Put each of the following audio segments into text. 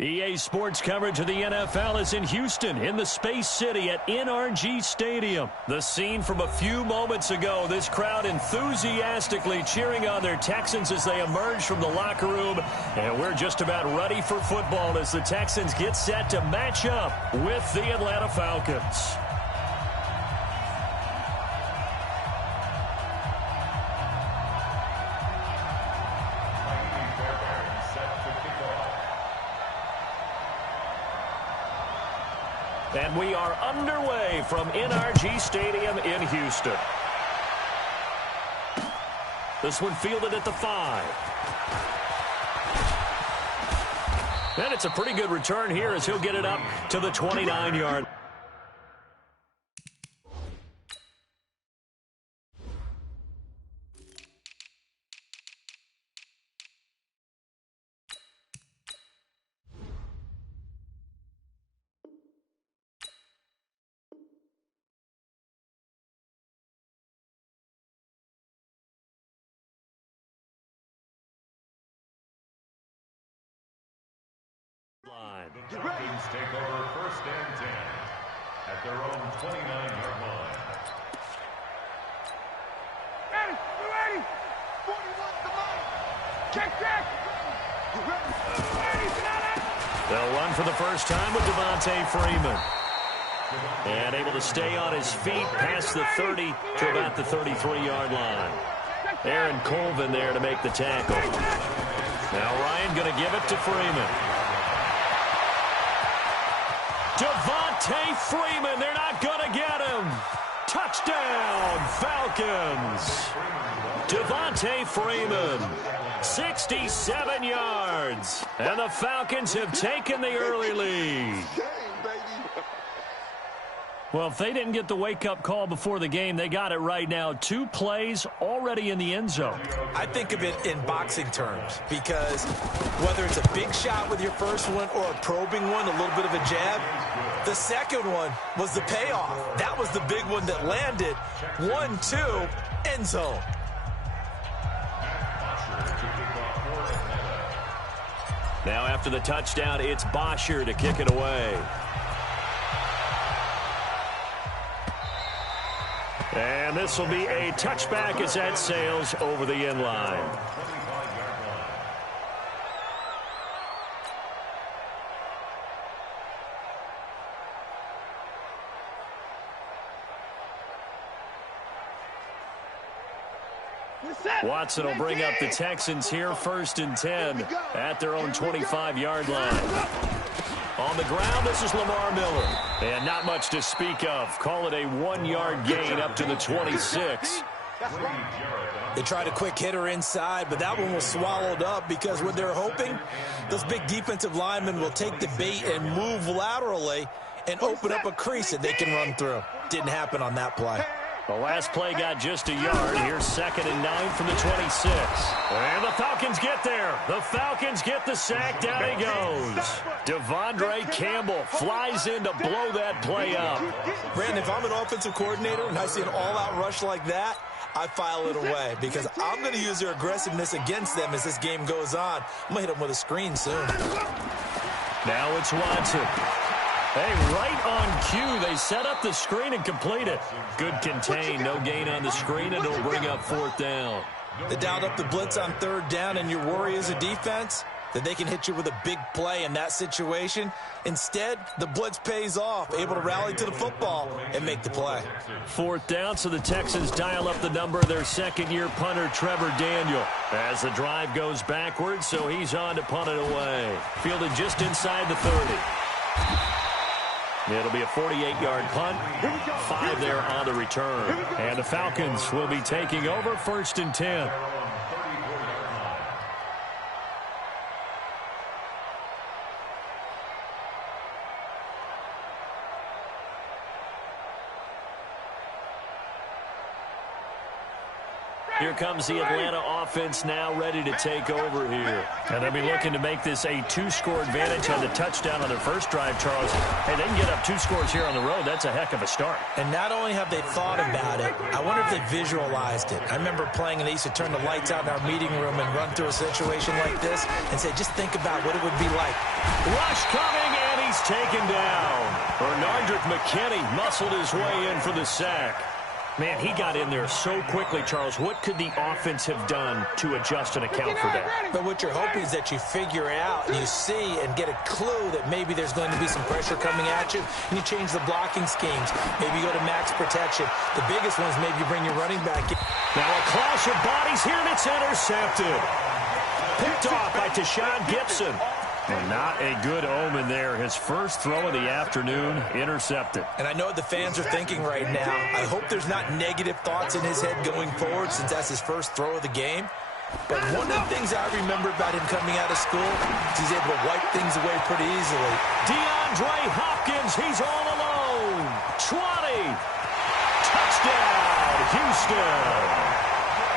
EA Sports coverage of the NFL is in Houston, in the Space City at NRG Stadium. The scene from a few moments ago, this crowd enthusiastically cheering on their Texans as they emerge from the locker room. And we're just about ready for football as the Texans get set to match up with the Atlanta Falcons. And we are underway from NRG Stadium in Houston. This one fielded at the 5. And it's a pretty good return here as he'll get it up to the 29-yard. The Dragons take over 1st and 10 at their own 29-yard line. Ready, you ready? 41, come on. Check. Ready, they'll run for the first time with Devontae Freeman. And able to stay on his feet past the 30 to about the 33-yard line. Aaron Colvin there to make the tackle. Now Ryan going to give it to Freeman. Devontae Freeman, they're not going to get him. Touchdown, Falcons. Devontae Freeman, 67 yards. And the Falcons have taken the early lead. Well, if they didn't get the wake-up call before the game, they got it right now. 2 plays already in the end zone. I think of it in boxing terms because whether it's a big shot with your first one or a probing one, a little bit of a jab, the second one was the payoff. That was the big one that landed. 1-2, end zone. Now after the touchdown, it's Bosher to kick it away. And this will be a touchback as that sails over the end line. Watson will bring up the Texans here 1st and 10 at their own 25-yard line. On the ground, this is Lamar Miller. And not much to speak of. Call it a 1-yard gain up to the 26. They tried a quick hitter inside, but that one was swallowed up because what they're hoping, those big defensive linemen will take the bait and move laterally and open up a crease that they can run through. Didn't happen on that play. The last play got just a yard. Here's 2nd and 9 from the 26. And the Falcons get there. The Falcons get the sack. Down he goes. Devondre Campbell flies in to blow that play up. Brandon, if I'm an offensive coordinator and I see an all-out rush like that, I file it away because I'm going to use their aggressiveness against them as this game goes on. I'm going to hit them with a screen soon. Now it's Watson. Hey, right on cue, they set up the screen and complete it. Good contain, no gain on the screen, and it'll bring up 4th down. They dialed up the blitz on 3rd down, and your worry as a defense that they can hit you with a big play in that situation. Instead, the blitz pays off, able to rally to the football and make the play. 4th down, so the Texans dial up the number of their 2nd-year punter, Trevor Daniel. As the drive goes backwards, so he's on to punt it away. Fielded just inside the 30. It'll be a 48-yard punt, 5 there on the return. And the Falcons will be taking over 1st and 10. Here comes the Atlanta offense now ready to take over here. And they'll be looking to make this a 2-score advantage on the touchdown on their first drive, Charles. Hey, they can get up 2 scores here on the road. That's a heck of a start. And not only have they thought about it, I wonder if they visualized it. I remember playing and they used to turn the lights out in our meeting room and run through a situation like this and say, just think about what it would be like. Rush coming, and he's taken down. Bernardrick McKinney muscled his way in for the sack. Man, he got in there so quickly, Charles. What could the offense have done to adjust and account for that? But what you're hoping is that you figure it out and you see and get a clue that maybe there's going to be some pressure coming at you, and you change the blocking schemes. Maybe you go to max protection. The biggest one is maybe you bring your running back in. Now a clash of bodies here, and it's intercepted. Picked off by Tashawn Gibson. And not a good omen there. His first throw of the afternoon, intercepted. And I know what the fans are thinking right now. I hope there's not negative thoughts in his head going forward since that's his first throw of the game. But one of the things I remember about him coming out of school is he's able to wipe things away pretty easily. DeAndre Hopkins, he's all alone. 20. Touchdown, Houston.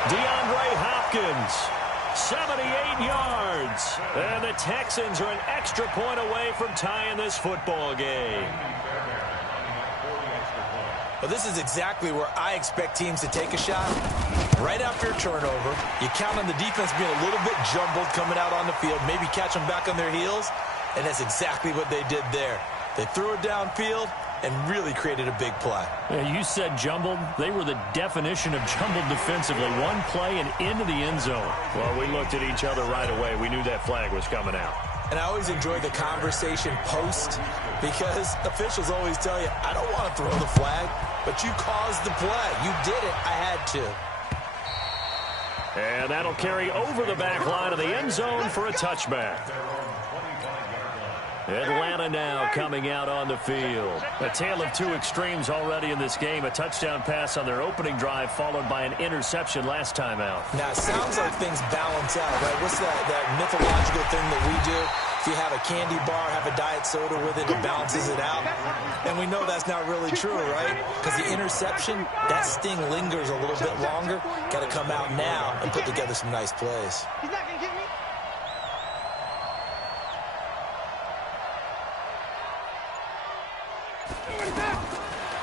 DeAndre Hopkins. 78 yards. And the Texans are an extra point away from tying this football game. Well, this is exactly where I expect teams to take a shot. Right after a turnover, you count on the defense being a little bit jumbled coming out on the field, maybe catch them back on their heels, and that's exactly what they did there. They threw it downfield and really created a big play. Yeah, you said jumbled. They were the definition of jumbled defensively. One play and into the end zone. Well, we looked at each other right away. We knew that flag was coming out. And I always enjoy the conversation post because officials always tell you, I don't want to throw the flag, but you caused the play. You did it. I had to. And that'll carry over the back line of the end zone for a touchback. Atlanta now coming out on the field. A tale of two extremes already in this game. A touchdown pass on their opening drive followed by an interception last time out. Now, it sounds like things balance out, right? What's that mythological thing that we do? If you have a candy bar, have a diet soda with it, it balances it out. And we know that's not really true, right? Because the interception, that sting lingers a little bit longer. Got to come out now and put together some nice plays. He's not going to get me.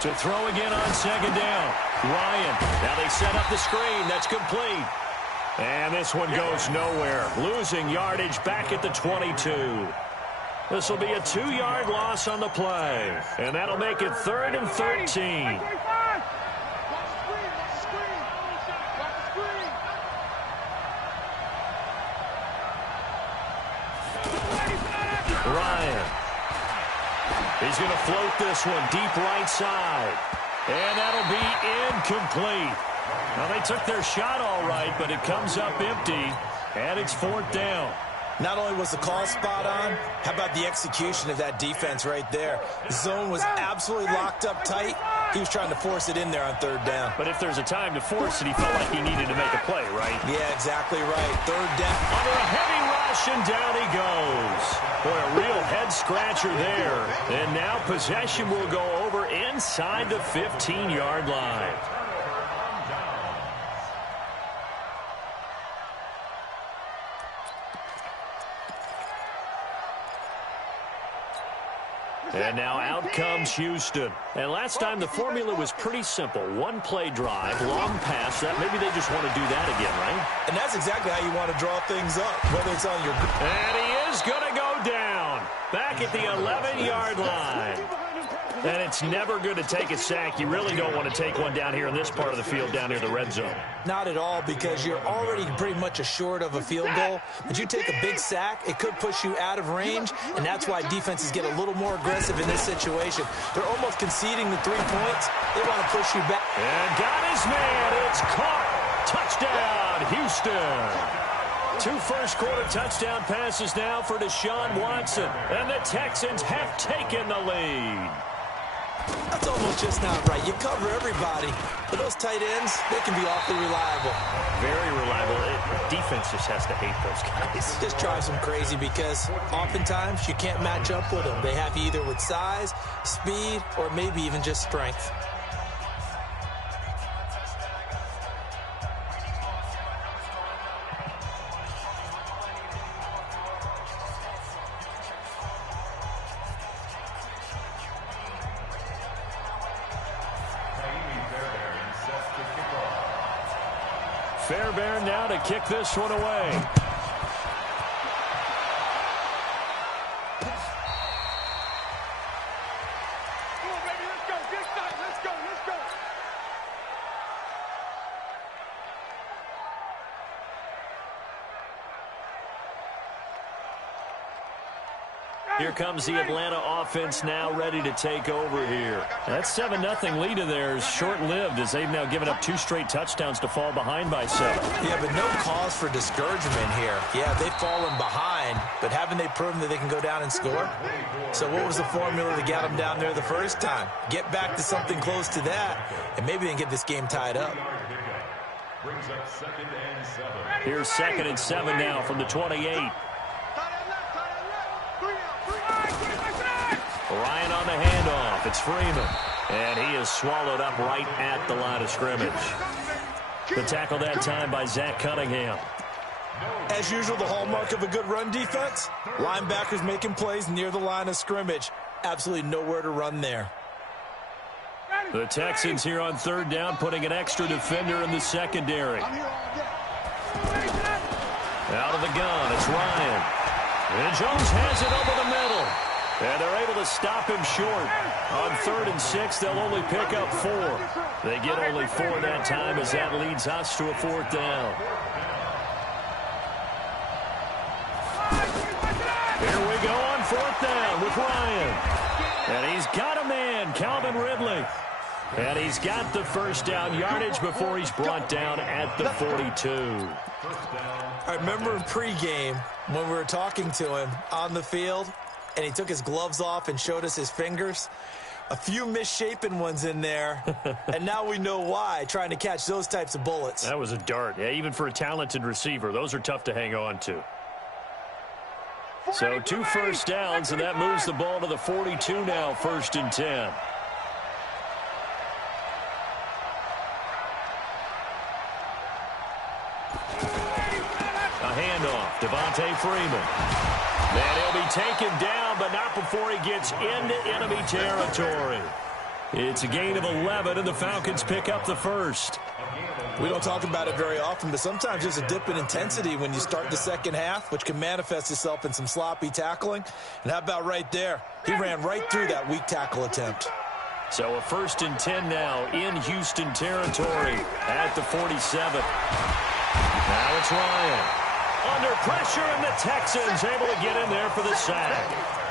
To throw again on second down. Ryan. Now they set up the screen. That's complete. And this one goes nowhere. Losing yardage back at the 22. This will be a 2-yard loss on the play. And that'll make it 3rd and 13. Ryan. He's going to float this one deep right side. And that'll be incomplete. Now, they took their shot all right, but it comes up empty, and it's 4th down. Not only was the call spot on, how about the execution of that defense right there? The zone was absolutely locked up tight. He was trying to force it in there on 3rd down. But if there's a time to force it, he felt like he needed to make a play, right? Yeah, exactly right. 3rd down. Under a heavy rush, and down he goes. Boy, a real head-scratcher there. And now possession will go over inside the 15-yard line. And now out comes Houston. And last time the formula was pretty simple. One-play drive, long pass. That maybe they just want to do that again, right? And that's exactly how you want to draw things up, whether it's on your... And he is going to go down. Back at the 11-yard line. And it's never good to take a sack. You really don't want to take one down here in this part of the field, down near the red zone. Not at all, because you're already pretty much assured of a field goal. But you take a big sack, it could push you out of range, and that's why defenses get a little more aggressive in this situation. They're almost conceding the 3 points. They want to push you back. And got his man. It's caught. Touchdown, Houston. 2 first-quarter touchdown passes now for Deshaun Watson. And the Texans have taken the lead. That's almost just not right. You cover everybody. But those tight ends, they can be awfully reliable. Very reliable. Defense just has to hate those guys. It just drives them crazy because oftentimes you can't match up with them. They have you either with size, speed, or maybe even just strength. Fairbairn now to kick this one away. Here comes the Atlanta offense now ready to take over here. That 7-0 lead of theirs short-lived as they've now given up 2 straight touchdowns to fall behind by 7. Yeah, but no cause for discouragement here. Yeah, they've fallen behind, but haven't they proven that they can go down and score? So what was the formula that got them down there the first time? Get back to something close to that, and maybe they can get this game tied up. Here's 2nd and 7 now from the 28. Ryan on the handoff. It's Freeman. And he is swallowed up right at the line of scrimmage. The tackle that time by Zach Cunningham. As usual, the hallmark of a good run defense, linebackers making plays near the line of scrimmage. Absolutely nowhere to run there. The Texans here on 3rd down, putting an extra defender in the secondary. Out of the gun, it's Ryan. And Jones has it over the middle. And they're able to stop him short. On 3rd and 6, they'll only pick up 4. They get only 4 that time as that leads us to a 4th down. Here we go on 4th down with Ryan. And he's got a man, Calvin Ridley. And he's got the first down yardage before he's brought down at the 42. I remember in pregame when we were talking to him on the field, and he took his gloves off and showed us his fingers. A few misshapen ones in there, and now we know why, trying to catch those types of bullets. That was a dart. Yeah, even for a talented receiver, those are tough to hang on to. So 2 first downs, and that moves the ball to the 42 now, 1st and 10. A handoff, Devontae Freeman. And he'll be taken down, but not before he gets into enemy territory. It's a gain of 11, and the Falcons pick up the first. We don't talk about it very often, but sometimes there's a dip in intensity when you start the second half, which can manifest itself in some sloppy tackling. And how about right there? He ran right through that weak tackle attempt. So a 1st and 10 now in Houston territory at the 47. Now it's Ryan. Under pressure, and the Texans able to get in there for the sack.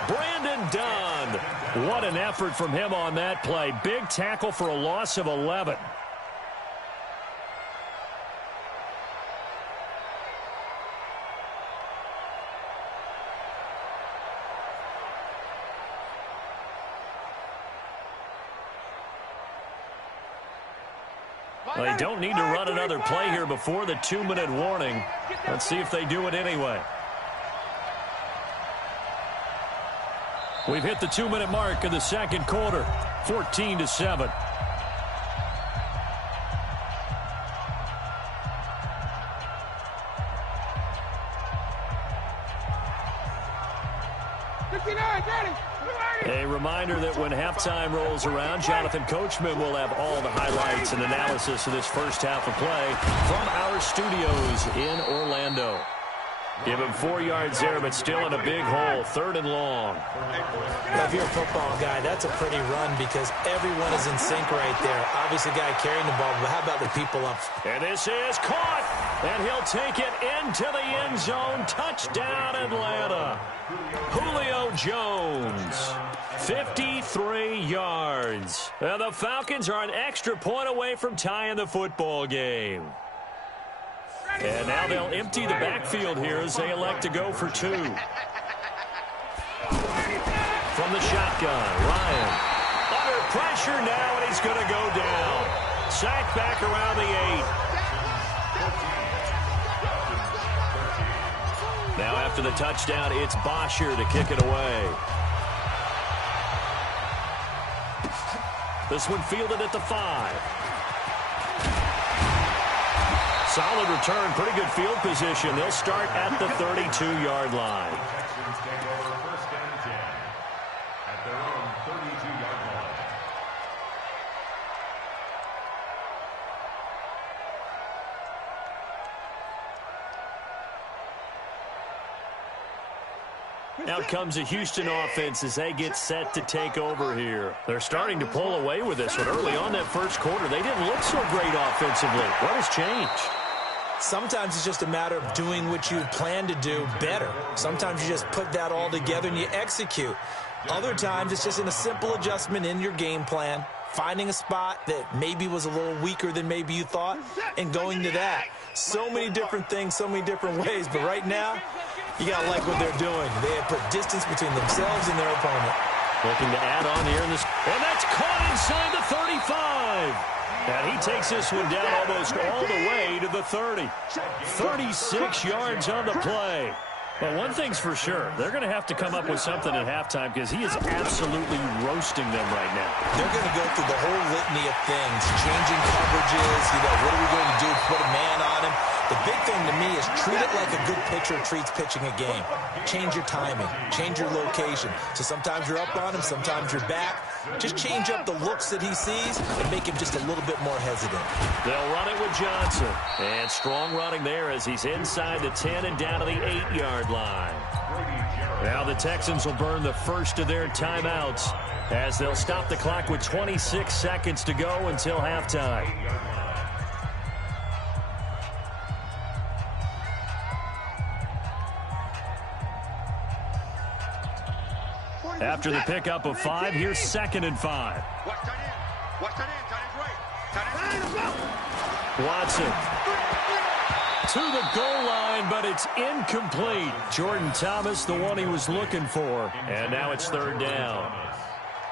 Brandon Dunn. What an effort from him on that play. Big tackle for a loss of 11. Well, they don't need to run another play here before the 2-minute warning. Let's see if they do it anyway. We've hit the 2-minute mark in the second quarter, 14-7. A reminder that when halftime rolls around, Jonathan Coachman will have all the highlights and analysis of this first half of play from our studios in Orlando. Give him 4 yards there, but still in a big hole, 3rd and long. If you're a football guy, that's a pretty run because everyone is in sync right there. Obviously, the guy carrying the ball, but how about the people up? And this is caught, and he'll take it into the end zone. Touchdown, Atlanta. Julio Jones, 53 yards. And the Falcons are an extra point away from tying the football game. And now they'll empty the backfield here as they elect to go for 2. From the shotgun, Ryan. Under pressure now, and he's going to go down. Sacked back around the 8. Now after the touchdown, it's Bosher to kick it away. This one fielded at the 5. Solid return, pretty good field position. They'll start at the 32-yard line. Texans take over 1st and 10 at their own 32-yard line. Out comes a Houston offense as they get set to take over here. They're starting to pull away with this one. Early on that first quarter, they didn't look so great offensively. What has changed? Sometimes it's just a matter of doing what you plan to do better. Sometimes you just put that all together and you execute. Other times it's just in a simple adjustment in your game plan, finding a spot that maybe was a little weaker than maybe you thought, and going to that. So many different things, so many different ways, but right now, you got to like what they're doing. They have put distance between themselves and their opponent. Looking to add on here in this, and that's caught inside the 35. And he takes this one down almost all the way to the 30. 36 yards on the play. But one thing's for sure, they're going to have to come up with something at halftime because he is absolutely roasting them right now. They're going to go through the whole litany of things, changing coverages, what are we going to do, put a man on him. The big thing to me is treat it like a good pitcher treats pitching a game. Change your timing, change your location. So sometimes you're up on him, sometimes you're back. Just change up the looks that he sees and make him just a little bit more hesitant. They'll run it with Johnson. And strong running there as he's inside the 10 and down to the 8-yard line. Now the Texans will burn the first of their timeouts as they'll stop the clock with 26 seconds to go until halftime. After the pickup of 5, here's 2nd and 5. Watson to the goal line, but it's incomplete. Jordan Thomas, the one he was looking for. And now it's 3rd down.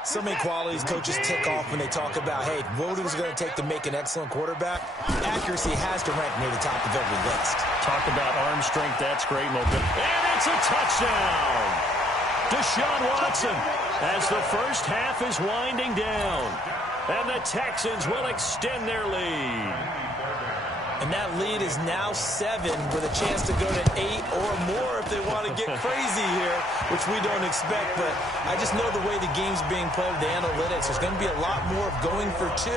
So many qualities coaches tick off when they talk about, hey, what is it going to take to make an excellent quarterback? Accuracy has to rank near the top of every list. Talk about arm strength, that's great mobility. And it's a touchdown! Deshaun Watson as the first half is winding down. And the Texans will extend their lead. And that lead is now 7 with a chance to go to 8 or more if they want to get crazy here, which we don't expect. But I just know the way the game's being played, the analytics, there's going to be a lot more of going for 2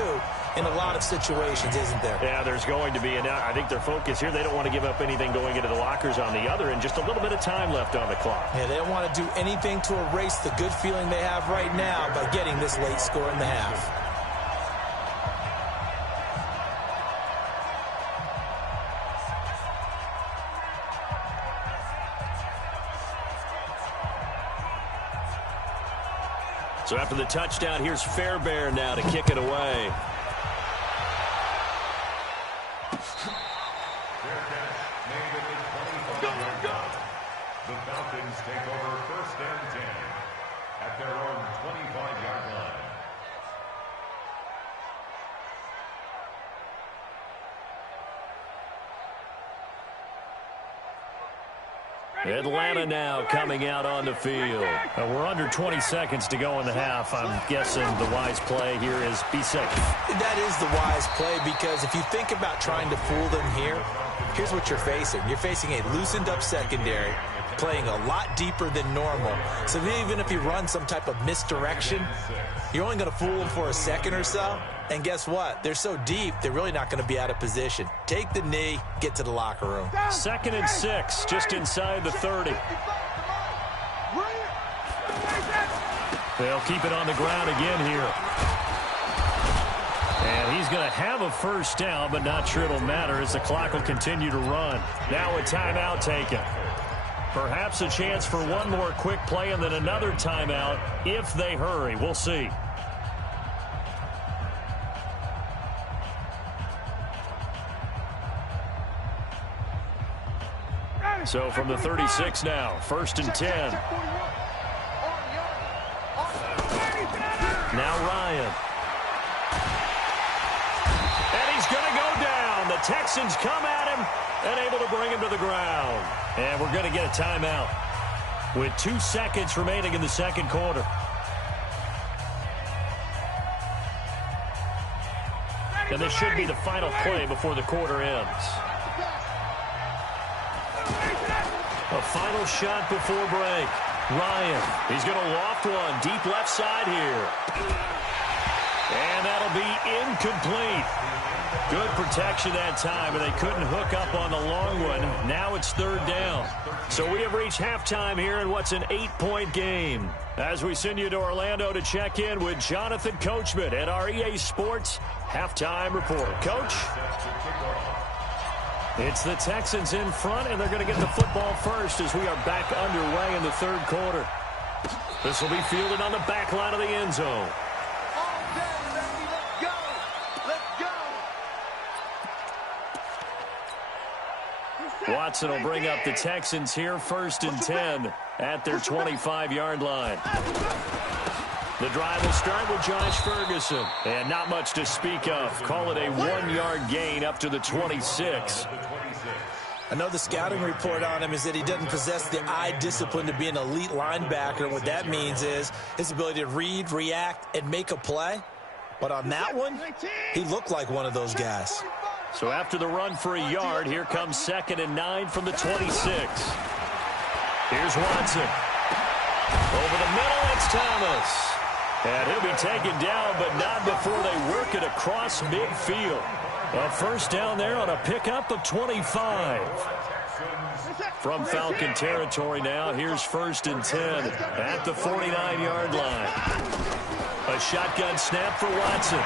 in a lot of situations, isn't there? Yeah, there's going to be. And now I think their focus here, they don't want to give up anything going into the lockers on the other, and just a little bit of time left on the clock. Yeah, they don't want to do anything to erase the good feeling they have right now by getting this late score in the half. So after the touchdown, here's Fairbairn now to kick it away. The Falcons take over 1st and 10 at their own 25-yard line. Atlanta now coming out on the field. We're under 20 seconds to go in the half. I'm guessing the wise play here is be safe. That is the wise play, because if you think about trying to fool them here, here's what you're facing. You're facing a loosened up secondary, playing a lot deeper than normal. So even if you run some type of misdirection, you're only going to fool them for a second or so. And guess what? They're so deep, they're really not going to be out of position. Take the knee, get to the locker room. 2nd and 6, just inside the 30. They'll keep it on the ground again here. And he's going to have a first down, but not sure it'll matter as the clock will continue to run. Now a timeout taken. Perhaps a chance for one more quick play and then another timeout if they hurry. We'll see. So from the 36 now, 1st and 10. Now Ryan. And he's going to go down. The Texans come at him and able to bring him to the ground. And we're going to get a timeout with 2 seconds remaining in the 2nd quarter. And this should be the final play before the quarter ends. A final shot before break. Ryan, he's going to loft one deep left side here. And that'll be incomplete. Good protection that time, and they couldn't hook up on the long one. Now it's third down. So we have reached halftime here in what's an 8-point game. As we send you to Orlando to check in with Jonathan Coachman at our EA Sports Halftime Report. Coach? It's the Texans in front, and they're going to get the football first as we are back underway in the third quarter. This will be fielded on the back line of the end zone. Watson will bring up the Texans here first and 10 at their 25-yard line. The drive will start with Josh Ferguson. And not much to speak of. Call it a 1-yard gain up to the 26. I know the scouting report on him is that he doesn't possess the eye discipline to be an elite linebacker. What that means is his ability to read, react, and make a play. But on that one, he looked like one of those guys. So after the run for a yard, here comes 2nd and 9 from the 26. Here's Watson. Over the middle, it's Thomas. And he'll be taken down, but not before they work it across midfield. A first down there on a pickup of 25. From Falcon territory now, here's 1st and 10 at the 49-yard line. A shotgun snap for Watson.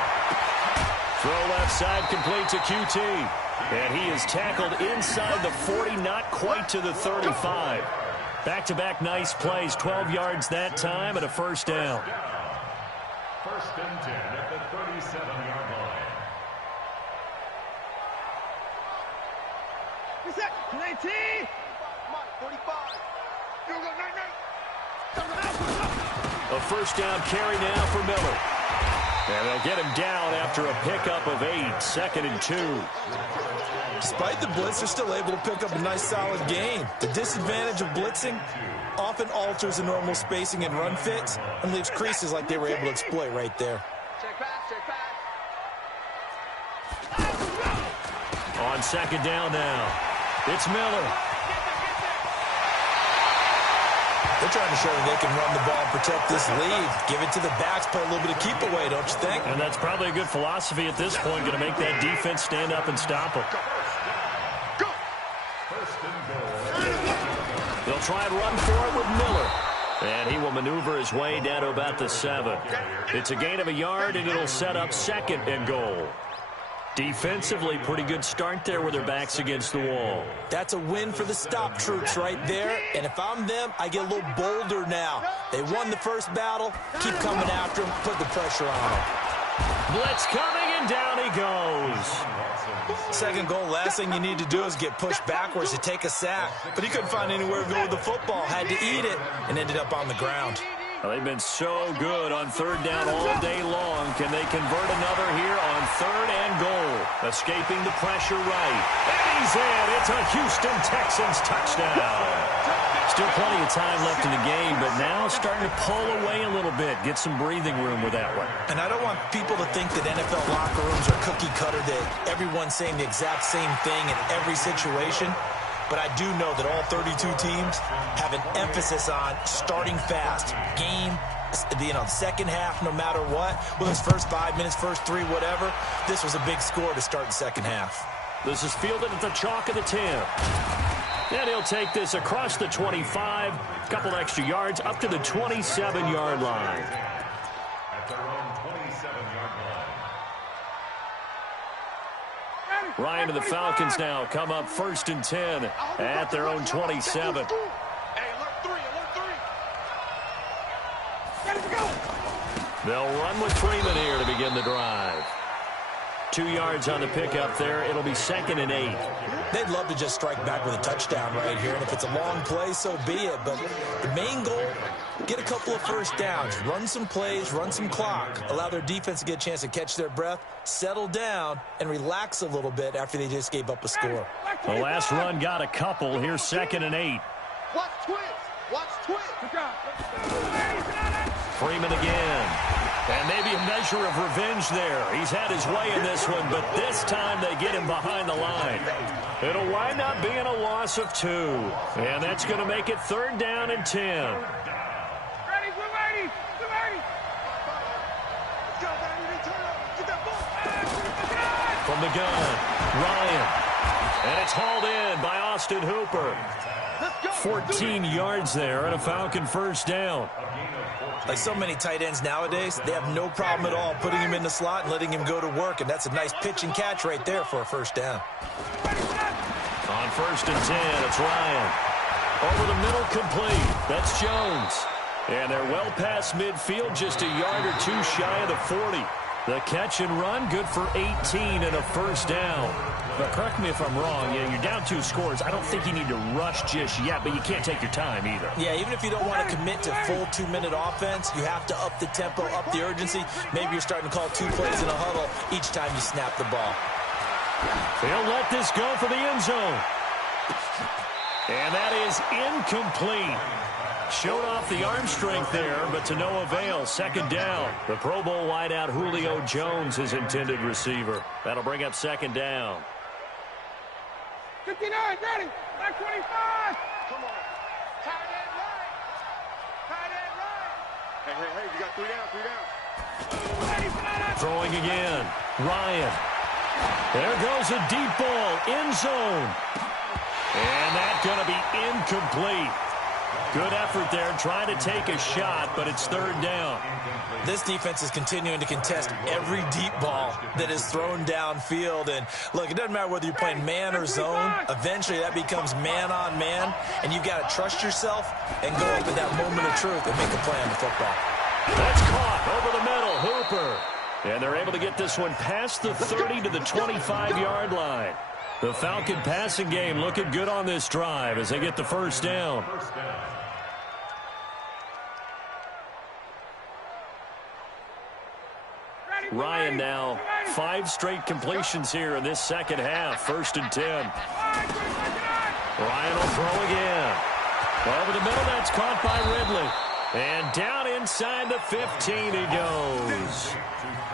Throw left side, completes a QT. And he is tackled inside the 40, not quite to the 35. Back-to-back nice plays, 12 yards that time, and a first down. 1st and 10 at the 37-yard line. A first down carry now for Miller. And they'll get him down after a pickup of 8, 2nd and 2. Despite the blitz, they're still able to pick up a nice solid gain. The disadvantage of blitzing often alters the normal spacing and run fits and leaves creases like they were able to exploit right there. On 2nd down now, it's Miller. They're trying to show that they can run the ball and protect this lead. Give it to the backs, play a little bit of keep away, don't you think? And that's probably a good philosophy at this point, going to make that defense stand up and stop them. They'll try and run for it with Miller. And he will maneuver his way down to about the 7. It's a gain of a yard, and it'll set up 2nd and goal. Defensively, pretty good start there with their backs against the wall. That's a win for the stop troops right there. And if I'm them, I get a little bolder now. They won the first battle. Keep coming after them. Put the pressure on them. Blitz coming, and down he goes. 2nd goal, last thing you need to do is get pushed backwards to take a sack. But he couldn't find anywhere to go with the football. Had to eat it and ended up on the ground. Well, they've been so good on 3rd down all day long. Can they convert another here on 3rd and goal? Escaping the pressure right. And he's in. It's a Houston Texans touchdown. Still plenty of time left in the game, but now starting to pull away a little bit. Get some breathing room with that one. And I don't want people to think that NFL locker rooms are cookie cutter, that everyone's saying the exact same thing in every situation. But I do know that all 32 teams have an emphasis on starting fast. Game, second half, no matter what. Whether it's first 5 minutes, first 3, whatever. This was a big score to start the second half. This is fielded at the chalk of the 10. And he'll take this across the 25. A couple extra yards up to the 27-yard line. At their own 27-yard line. Ryan and the Falcons now come up 1st and 10 at their own 27. They'll run with Freeman here to begin the drive. 2 yards on the pickup there. It'll be 2nd and 8. They'd love to just strike back with a touchdown right here. And if it's a long play, so be it. But the main goal, get a couple of first downs. Run some plays, run some clock. Allow their defense to get a chance to catch their breath, settle down, and relax a little bit after they just gave up a score. The last run got a couple. Here's 2nd and 8. Watch twist. Watch twist. Freeman again. And maybe a measure of revenge there. He's had his way in this one, but this time they get him behind the line. It'll wind up being a loss of 2. And that's going to make it 3rd down and 10. Ready, we're ready. Let's go, baby. Turn up. Get that ball. from the gun. Ryan. And it's hauled in by Austin Hooper. 14 yards there and a Falcon first down. Like so many tight ends nowadays, they have no problem at all putting him in the slot and letting him go to work, and that's a nice pitch and catch right there for a first down. On 1st and 10, it's Ryan. Over the middle, complete. That's Jones. And they're well past midfield, just a yard or two shy of the 40. The catch and run, good for 18 and a first down. But correct me if I'm wrong, you're down 2 scores. I don't think you need to rush just yet, but you can't take your time either. Yeah, even if you don't want to commit to full 2-minute offense, you have to up the tempo, up the urgency. Maybe you're starting to call 2 plays in a huddle each time you snap the ball. They'll let this go for the end zone. And that is incomplete. Showed off the arm strength there, but to no avail. Second down. The Pro Bowl wideout Julio Jones, his intended receiver. That'll bring up second down. 59, ready. Back 25. Come on. Tight end right. Tight end right. Hey, you got 3 down, 3 down. Ready for that. Throwing again. Ryan. There goes a deep ball. End zone. And that's going to be incomplete. Good effort there, trying to take a shot, but it's third down. This defense is continuing to contest every deep ball that is thrown downfield. And, look, it doesn't matter whether you're playing man or zone. Eventually, that becomes man-on-man, and you've got to trust yourself and go up at that moment of truth and make a play on the football. That's caught over the middle, Hooper. And they're able to get this one past the 30 to the 25-yard line. The Falcon passing game looking good on this drive as they get the first down. Ryan now 5 straight completions here in this second half. 1st and 10. Ryan will throw again. Over the middle, that's caught by Ridley. And down inside the 15 he goes.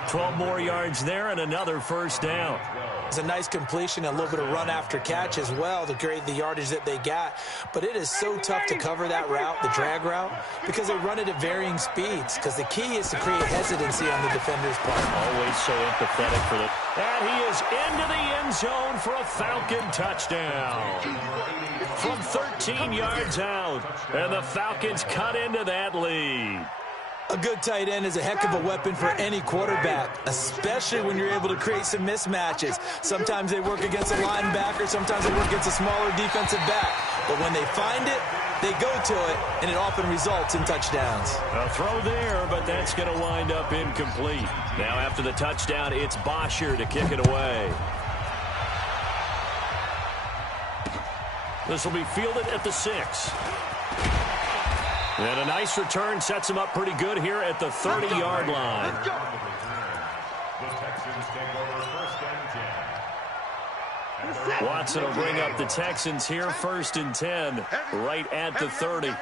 12 more yards there and another first down. It's a nice completion, a little bit of run after catch as well to create the yardage that they got. But it is so tough to cover that route, the drag route, because they run it at varying speeds. Because the key is to create hesitancy on the defender's part. Always so empathetic for the... And he is into the end zone for a Falcon touchdown. From 13 yards out. And the Falcons cut into that lead. A good tight end is a heck of a weapon for any quarterback, especially when you're able to create some mismatches. Sometimes they work against a linebacker, sometimes they work against a smaller defensive back. But when they find it, they go to it, and it often results in touchdowns. A throw there, but that's going to wind up incomplete. Now after the touchdown, it's Bosher to kick it away. This will be fielded at the 6. And a nice return sets him up pretty good here at the 30-yard line. The Texans take over 1st and 10. Watson will bring up the Texans here, 1st and 10, right at the 30.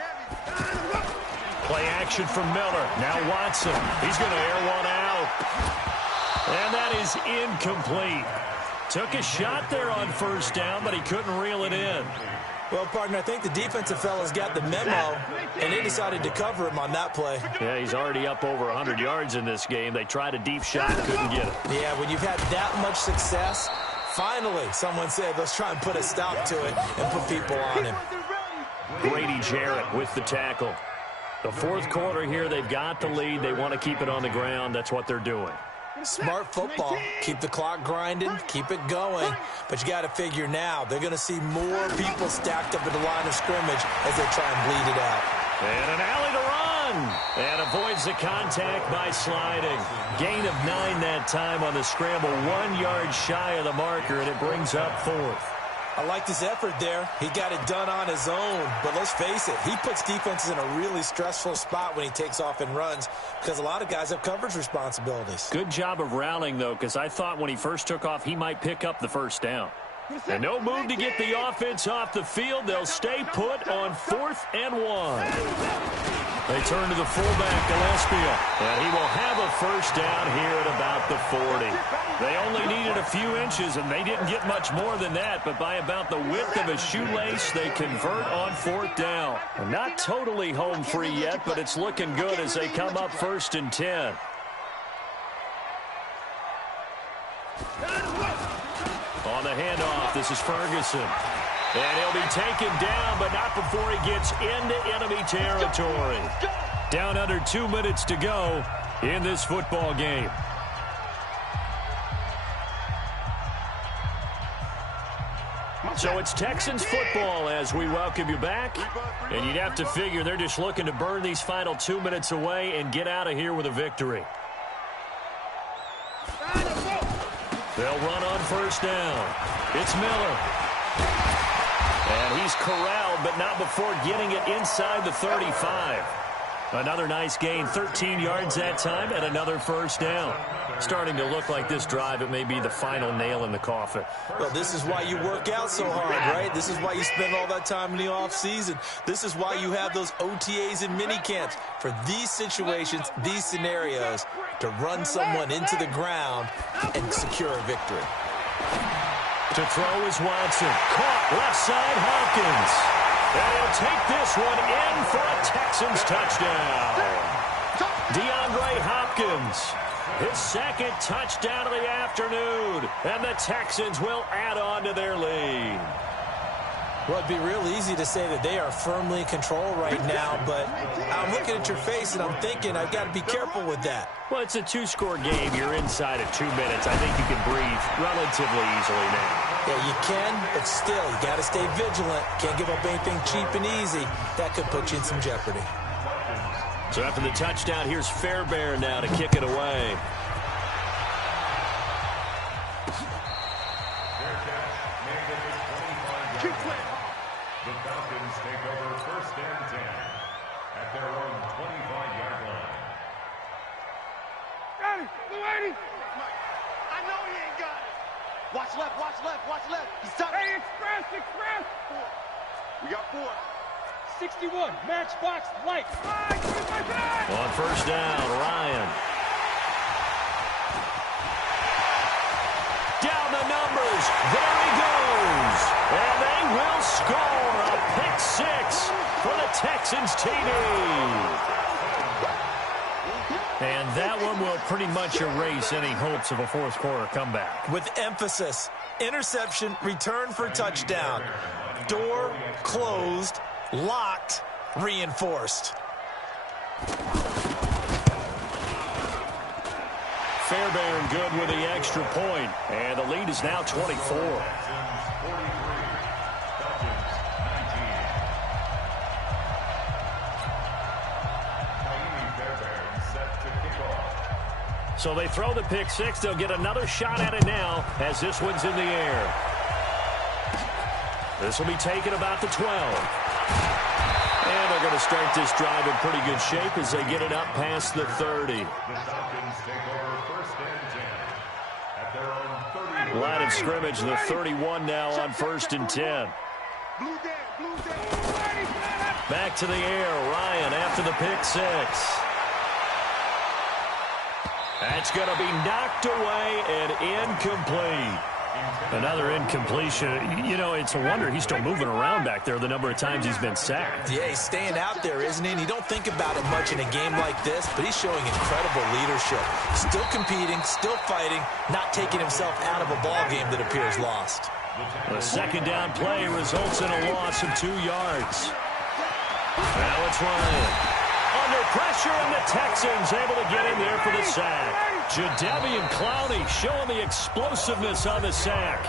Play action from Miller. Now Watson. He's going to air one out. And that is incomplete. Took a shot there on 1st down, but he couldn't reel it in. Well, partner, I think the defensive fellas got the memo, and they decided to cover him on that play. Yeah, he's already up over 100 yards in this game. They tried a deep shot, couldn't get it. Yeah, when you've had that much success, finally someone said, let's try and put a stop to it and put people on him. Grady Jarrett with the tackle. The 4th quarter here, they've got the lead. They want to keep it on the ground. That's what they're doing. Smart football. Keep the clock grinding, keep it going. But you got to figure now, they're going to see more people stacked up at the line of scrimmage as they try and bleed it out. And an alley to run. And avoids the contact by sliding. Gain of 9 that time on the scramble. 1 yard shy of the marker, and it brings up 4th. I like this effort there. He got it done on his own. But let's face it, he puts defenses in a really stressful spot when he takes off and runs because a lot of guys have coverage responsibilities. Good job of rallying, though, because I thought when he first took off, he might pick up the first down. And no move to get the offense off the field. They'll stay put on 4th and 1. They turn to the fullback, Gillespie, and he will have a first down here at about the 40. They only needed a few inches, and they didn't get much more than that, but by about the width of a shoelace, they convert on 4th down. Not totally home free yet, but it's looking good as they come up 1st and 10. on the handoff. This is Ferguson. And he'll be taken down, but not before he gets into enemy territory. Down under 2 minutes to go in this football game. So it's Texans football as we welcome you back. And you'd have to figure they're just looking to burn these final 2 minutes away and get out of here with a victory. They'll run on first down. It's Miller. And he's corralled, but not before getting it inside the 35. Another nice gain, 13 yards that time, and another first down. Starting to look like this drive, it may be the final nail in the coffin. Well, this is why you work out so hard, right? This is why you spend all that time in the offseason. This is why you have those OTAs and mini camps. For these situations, these scenarios, to run someone into the ground and secure a victory. To throw is Watson. Caught left side, Hopkins. And he'll take this one in for a Texans touchdown. DeAndre Hopkins, his second touchdown of the afternoon. And the Texans will add on to their lead. Well, it'd be real easy to say that they are firmly in control right now, but I'm looking at your face and I'm thinking I've got to be careful with that. Well, it's a two-score game. You're inside of 2 minutes. I think you can breathe relatively easily now. Yeah, you can, but still, you got to stay vigilant. Can't give up anything cheap and easy. That could put you in some jeopardy. So after the touchdown, here's Fairbairn now to kick it away. The Falcons take over first and 10 at their own 25-yard line. Got it. Lady. I know he ain't got it. Watch left, watch left, watch left. He's done. Hey, express, express. We got 4. 61, matchbox light. On first down, Ryan. Down the numbers. There he goes. And they will score a pick 6 for the Texans TD. And that one will pretty much erase any hopes of a fourth quarter comeback. With emphasis, interception, return for touchdown. Door closed, locked, reinforced. Fairbairn good with the extra point, and the lead is now 24. So they throw the pick 6. They'll get another shot at it now as this one's in the air. This will be taken about the 12. And they're going to start this drive in pretty good shape as they get it up past the 30. The Falcons take over first and 10 at their own 30. Line of scrimmage, the 31 now on first and 10. Back to the air, Ryan after the pick 6. That's going to be knocked away and incomplete. Another incompletion. You know, it's a wonder he's still moving around back there the number of times he's been sacked. Yeah, he's staying out there, isn't he? And you don't think about it much in a game like this, but he's showing incredible leadership. Still competing, still fighting, not taking himself out of a ball game that appears lost. The second down play results in a loss of 2 yards. Now it's Ryan. Under pressure, and the Texans able to get in there for the sack. Jadeveon Clowney showing the explosiveness on the sack.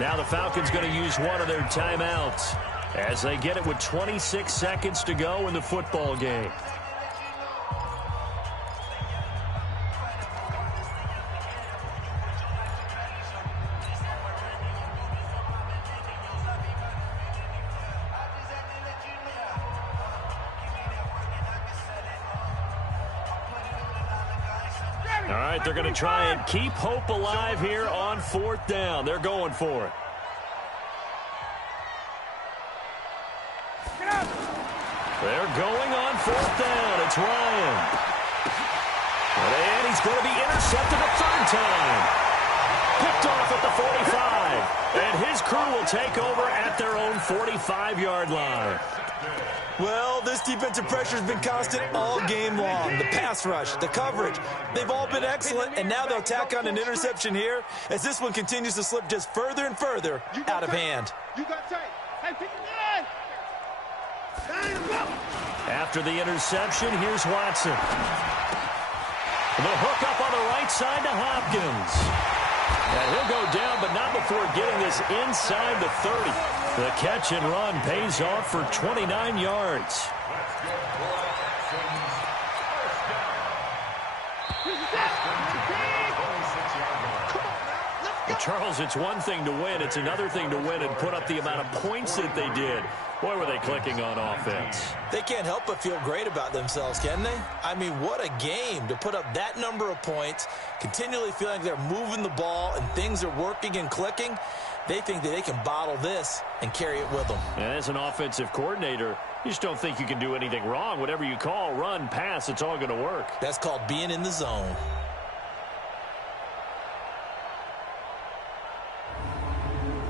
Now the Falcons going to use one of their timeouts as they get it with 26 seconds to go in the football game. All right, they're going to try and keep hope alive here on fourth down. They're going for it. They're going on fourth down. It's Ryan. And he's going to be intercepted a third time. Picked off at the 45. And his crew will take over at their own 45-yard line. Well, this defensive pressure has been constant all game long. The pass rush, the coverage, they've all been excellent, and now they'll tack on an interception here as this one continues to slip just further and further out of hand. You got tight. Hey, pick it up. After the interception, here's Watson. The hook up on the right side to Hopkins. And he'll go down, but not before getting this inside the 30. The catch and run pays off for 29 yards. Well, Charles, it's one thing to win. It's another thing to win and put up the amount of points that they did. Boy, were they clicking on offense. They can't help but feel great about themselves, can they? I mean, what a game to put up that number of points, continually feeling like they're moving the ball and things are working and clicking. They think that they can bottle this and carry it with them. And as an offensive coordinator, you just don't think you can do anything wrong. Whatever you call, run, pass, it's all going to work. That's called being in the zone.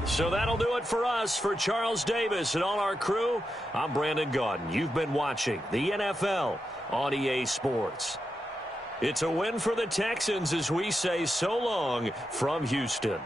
So that'll do it for us. For Charles Davis and all our crew, I'm Brandon Gaudin. You've been watching the NFL on EA Sports. It's a win for the Texans as we say so long from Houston.